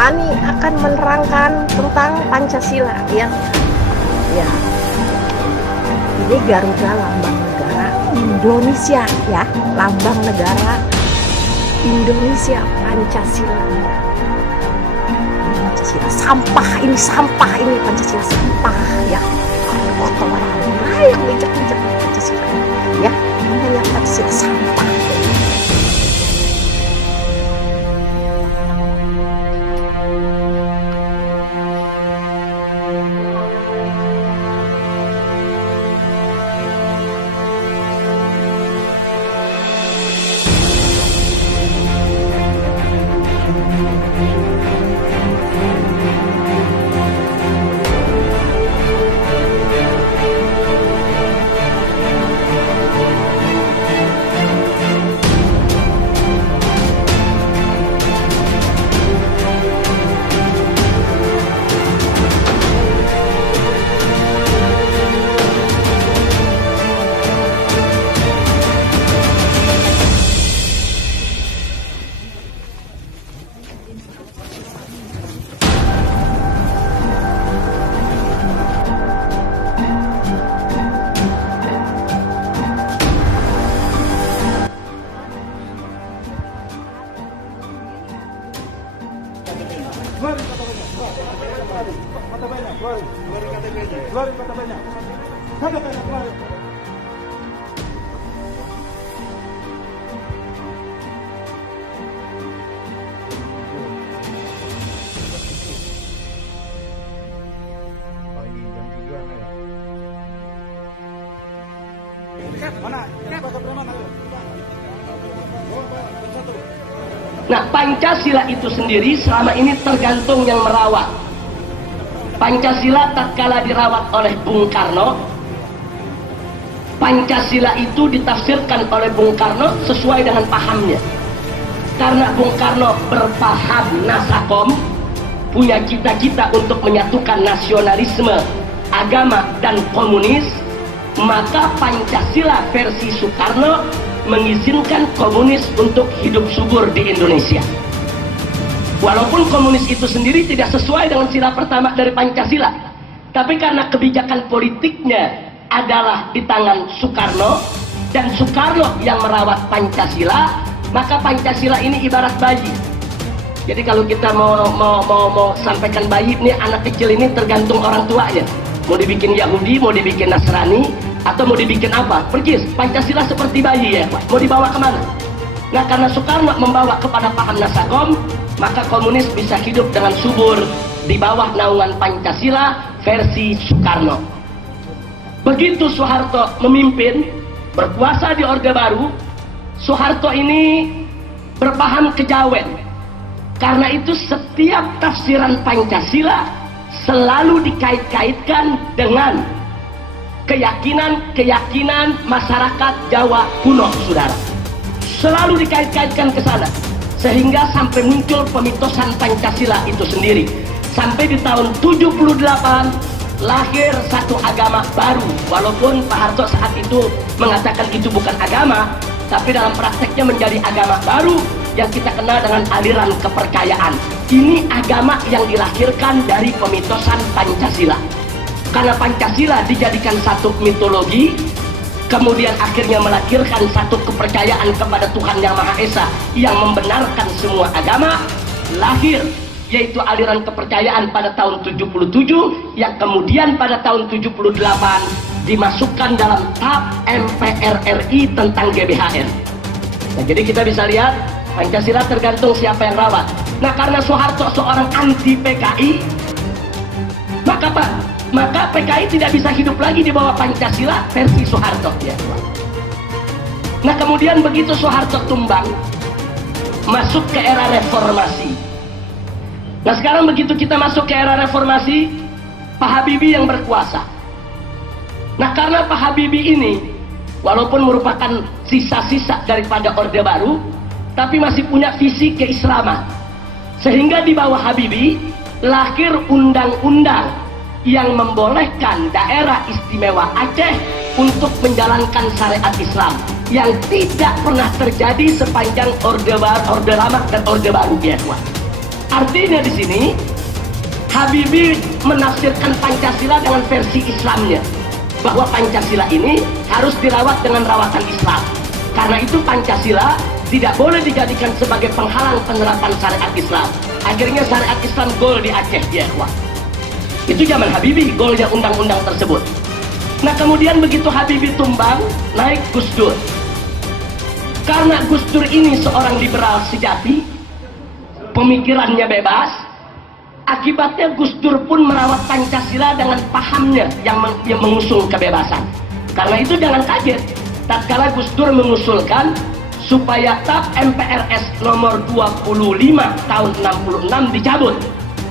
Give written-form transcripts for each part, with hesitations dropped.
Ani akan menerangkan tentang Pancasila ya. Ya. Ini Garuda lambang negara Indonesia ya, lambang negara Indonesia, Pancasila. Pancasila sampah, ini sampah, ini Pancasila sampah ya. Kotoran yang bijak-bijak Pancasila ya, namanya Pancasila sampah. Nah, Pancasila itu sendiri selama ini tergantung yang merawat. Pancasila tatkala dirawat oleh Bung Karno, Pancasila itu ditafsirkan oleh Bung Karno sesuai dengan pahamnya. Karena Bung Karno berpaham nasakom, punya cita-cita untuk menyatukan nasionalisme, agama, dan komunis, maka Pancasila versi Soekarno mengizinkan komunis untuk hidup subur di Indonesia. Walaupun komunis itu sendiri tidak sesuai dengan sila pertama dari Pancasila, tapi karena kebijakan politiknya adalah di tangan Soekarno, dan Soekarno yang merawat Pancasila, maka Pancasila ini ibarat bayi. Jadi kalau kita mau sampaikan bayi, ini anak kecil ini tergantung orang tuanya. Mau dibikin Yahudi, mau dibikin Nasrani, atau mau dibikin apa? Persis, Pancasila seperti bayi ya, mau dibawa kemana? Nah, karena Soekarno membawa kepada paham nasakom, maka komunis bisa hidup dengan subur di bawah naungan Pancasila versi Soekarno. Begitu Soeharto memimpin, berkuasa di Orde Baru, Soeharto ini berpaham kejawen. Karena itu setiap tafsiran Pancasila selalu dikait-kaitkan dengan keyakinan masyarakat Jawa kuno, saudara. Selalu dikait-kaitkan ke sana, sehingga sampai muncul pemitosan Pancasila itu sendiri. Sampai di tahun 78 lahir satu agama baru, walaupun Pak Harto saat itu mengatakan itu bukan agama, tapi dalam prakteknya menjadi agama baru yang kita kenal dengan aliran kepercayaan. Ini agama yang dilahirkan dari pemitosan Pancasila. Karena Pancasila dijadikan satu mitologi, kemudian akhirnya melahirkan satu kepercayaan kepada Tuhan Yang Maha Esa yang membenarkan semua agama, lahir yaitu aliran kepercayaan pada tahun 77 yang kemudian pada tahun 78 dimasukkan dalam TAP MPR RI tentang GBHN. Nah, jadi kita bisa lihat Pancasila tergantung siapa yang rawat. Nah, karena Soeharto seorang anti PKI, maka PKI tidak bisa hidup lagi di bawah Pancasila versi Soeharto ya. Nah, kemudian begitu Soeharto tumbang, masuk ke era reformasi. Nah, sekarang begitu kita masuk ke era reformasi, Pak Habibie yang berkuasa. Nah, karena Pak Habibie ini walaupun merupakan sisa-sisa daripada Orde Baru, tapi masih punya visi keislaman. Sehingga di bawah Habibie lahir undang-undang yang membolehkan daerah istimewa Aceh untuk menjalankan syariat Islam yang tidak pernah terjadi sepanjang Orde Lama dan Orde Baru ya. Artinya di sini Habibie menafsirkan Pancasila dengan versi Islamnya, bahwa Pancasila ini harus dirawat dengan rawatan Islam. Karena itu Pancasila tidak boleh dijadikan sebagai penghalang penerapan syariat Islam. Akhirnya syariat Islam gol di Aceh, ya ikhwah. Itu zaman Habibie golnya undang-undang tersebut. Nah kemudian begitu Habibie tumbang, naik Gus Dur. Karena Gus Dur ini seorang liberal sejati, pemikirannya bebas, akibatnya Gus Dur pun merawat Pancasila dengan pahamnya yang mengusung kebebasan. Karena itu jangan kaget tatkala Gus Dur mengusulkan supaya TAP MPRS nomor 25 tahun 66 dicabut.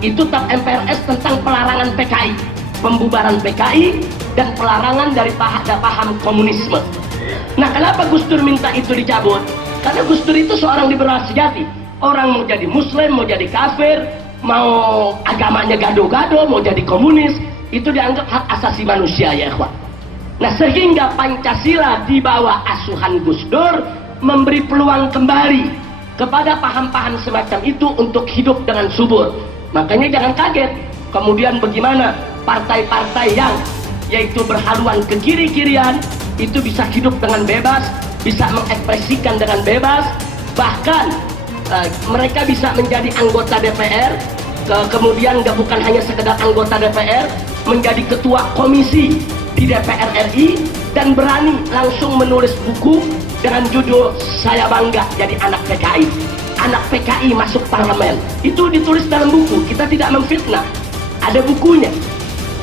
Itu TAP MPRS tentang pelarangan PKI, pembubaran PKI dan pelarangan dari paham komunisme. Nah kenapa Gus Dur minta itu dicabut? Karena Gus Dur itu seorang liberal sejati. Orang mau jadi muslim, mau jadi kafir, mau agamanya gado-gado, mau jadi komunis, itu dianggap hak asasi manusia, ya ikhwan. Nah sehingga Pancasila di bawah asuhan Gus Dur memberi peluang kembali kepada paham-paham semacam itu untuk hidup dengan subur. Makanya jangan kaget kemudian bagaimana partai-partai yang yaitu berhaluan ke kiri-kirian itu bisa hidup dengan bebas, bisa mengekspresikan dengan bebas, bahkan mereka bisa menjadi anggota DPR, kemudian bukan hanya sekedar anggota DPR, menjadi ketua komisi di DPR RI, dan berani langsung menulis buku dengan judul "Saya Bangga Jadi Anak PKI". Anak PKI masuk parlemen, itu ditulis dalam buku, kita tidak memfitnah, ada bukunya.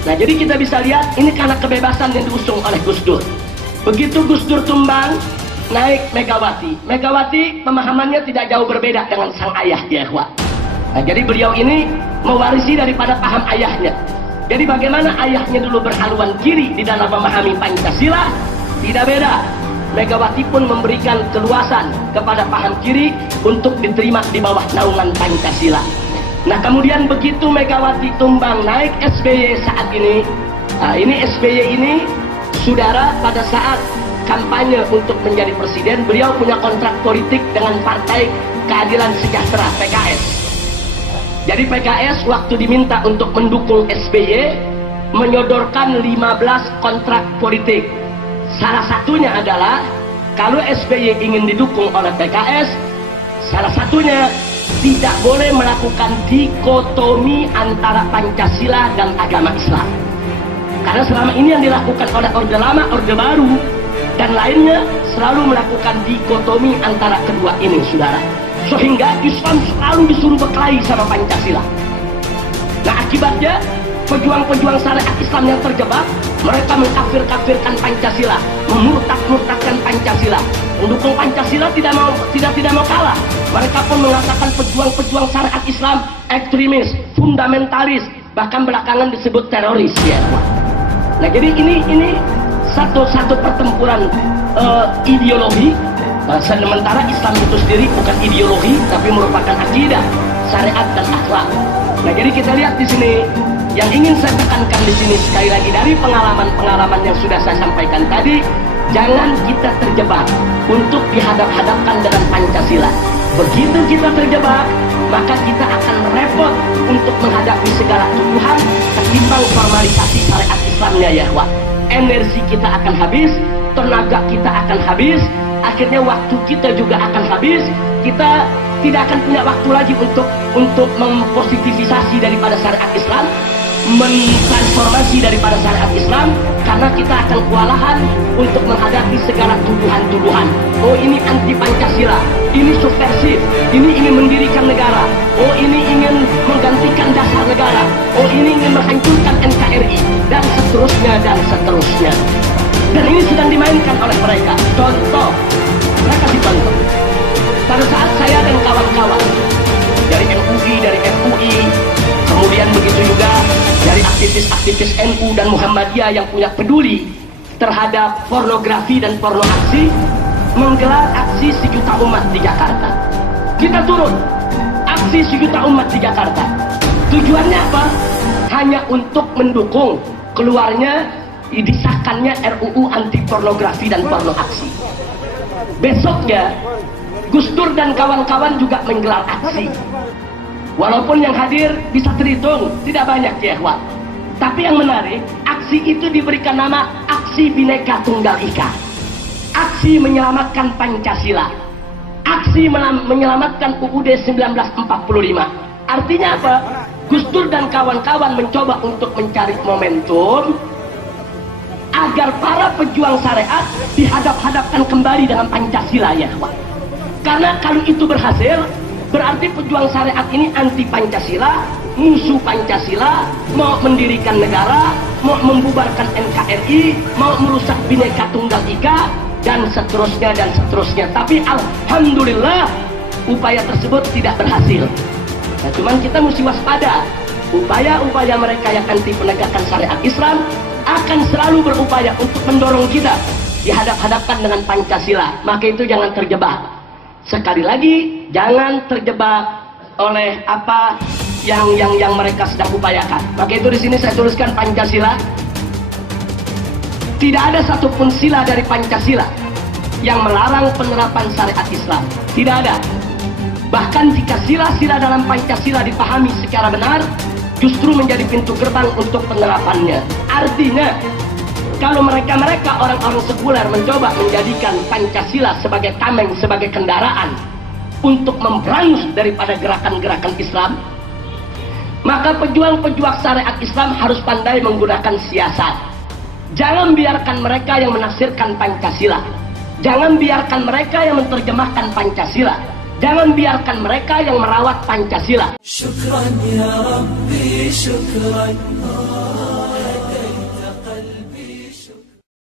Nah jadi kita bisa lihat ini karena kebebasan yang diusung oleh Gus Dur. Begitu Gus Dur tumbang, naik Megawati. Megawati pemahamannya tidak jauh berbeda dengan sang ayah, ya ikhwah. Nah, jadi beliau ini mewarisi daripada paham ayahnya. Jadi bagaimana ayahnya dulu berhaluan kiri di dalam memahami Pancasila, tidak beda. Megawati pun memberikan keluasan kepada paham kiri untuk diterima di bawah naungan Pancasila. Nah kemudian begitu Megawati tumbang, naik SBY saat ini. Nah, ini SBY ini saudara, pada saat kampanye untuk menjadi presiden, beliau punya kontrak politik dengan Partai Keadilan Sejahtera PKS. Jadi PKS waktu diminta untuk mendukung SBY menyodorkan 15 kontrak politik. Salah satunya adalah kalau SBY ingin didukung oleh PKS, salah satunya tidak boleh melakukan dikotomi antara Pancasila dan agama Islam. Karena selama ini yang dilakukan oleh Orde Lama, Orde Baru, dan lainnya selalu melakukan dikotomi antara kedua ini, saudara. Sehingga Islam selalu disuruh berkelahi sama Pancasila. Nah akibatnya pejuang-pejuang syariat Islam yang terjebak, mereka mengkafir-kafirkan Pancasila, memurtad-murtadkan Pancasila. Pendukung Pancasila tidak mau kalah. Mereka pun mengatakan pejuang-pejuang syariat Islam ekstremis, fundamentalis, bahkan belakangan disebut teroris, ya. Nah jadi ini satu pertempuran ideologi. Sementara Islam itu sendiri bukan ideologi, tapi merupakan akidah, syariat dan akhlak. Nah jadi kita lihat di sini, yang ingin saya tekankan di sini sekali lagi dari pengalaman-pengalaman yang sudah saya sampaikan tadi, jangan kita terjebak untuk dihadap-hadapkan dengan Pancasila. Begitu kita terjebak, maka kita akan repot untuk menghadapi segala tuduhan ketimbang formalisasi syariat Islamnya, ya ikhwah. Energi kita akan habis, tenaga kita akan habis, akhirnya waktu kita juga akan habis. Kita tidak akan punya waktu lagi untuk mempositivisasi daripada syariat Islam, mentransformasi daripada syariat Islam, karena kita akan kewalahan untuk menghadapi segala tuduhan-tuduhan. Oh ini anti Pancasila, ini subversif, ini ingin mendirikan negara, oh ini ingin menggantikan dasar negara, oh ini ingin menghancurkan NKRI, dan seterusnya dan seterusnya. Dan ini sedang dimainkan oleh mereka. Contoh, mereka dibantu. Pada saat saya dan kawan-kawan dari MUI, dari FUI, kemudian begitu juga dari aktivis-aktivis NU dan Muhammadiyah yang punya peduli terhadap pornografi dan porno aksi, menggelar aksi 1 juta umat di Jakarta. Kita turun, aksi 1 juta umat di Jakarta. Tujuannya apa? Hanya untuk mendukung keluarnya disahkannya RUU anti pornografi dan porno aksi. Besoknya Gus Dur dan kawan-kawan juga menggelar aksi. Walaupun yang hadir bisa terhitung, tidak banyak ya ikhwan. Tapi yang menarik, aksi itu diberikan nama Aksi Bhinneka Tunggal Ika. Aksi menyelamatkan Pancasila. Aksi menyelamatkan UUD 1945. Artinya apa? Gus Dur dan kawan-kawan mencoba untuk mencari momentum agar para pejuang syariat dihadap-hadapkan kembali dengan Pancasila ya ikhwan. Karena kalau itu berhasil, berarti pejuang syariat ini anti Pancasila, musuh Pancasila, mau mendirikan negara, mau membubarkan NKRI, mau merusak Bhinneka Tunggal Ika, dan seterusnya dan seterusnya. Tapi alhamdulillah upaya tersebut tidak berhasil. Nah, cuman kita mesti waspada. Upaya-upaya mereka yang anti penegakan syariat Islam akan selalu berupaya untuk mendorong kita dihadap-hadapkan dengan Pancasila. Maka itu jangan terjebak. Sekali lagi, jangan terjebak oleh apa yang mereka sedang upayakan. Maka itu di sini saya tuliskan Pancasila. Tidak ada satupun sila dari Pancasila yang melarang penerapan syariat Islam. Tidak ada. Bahkan jika sila-sila dalam Pancasila dipahami secara benar, justru menjadi pintu gerbang untuk penerapannya. Artinya, kalau mereka orang-orang sekuler mencoba menjadikan Pancasila sebagai tameng, sebagai kendaraan untuk memberangus daripada gerakan-gerakan Islam, maka pejuang-pejuang syariat Islam harus pandai menggunakan siasat. Jangan biarkan mereka yang menafsirkan Pancasila. Jangan biarkan mereka yang menerjemahkan Pancasila. Jangan biarkan mereka yang merawat Pancasila. Syukran ya Rabbi, syukran.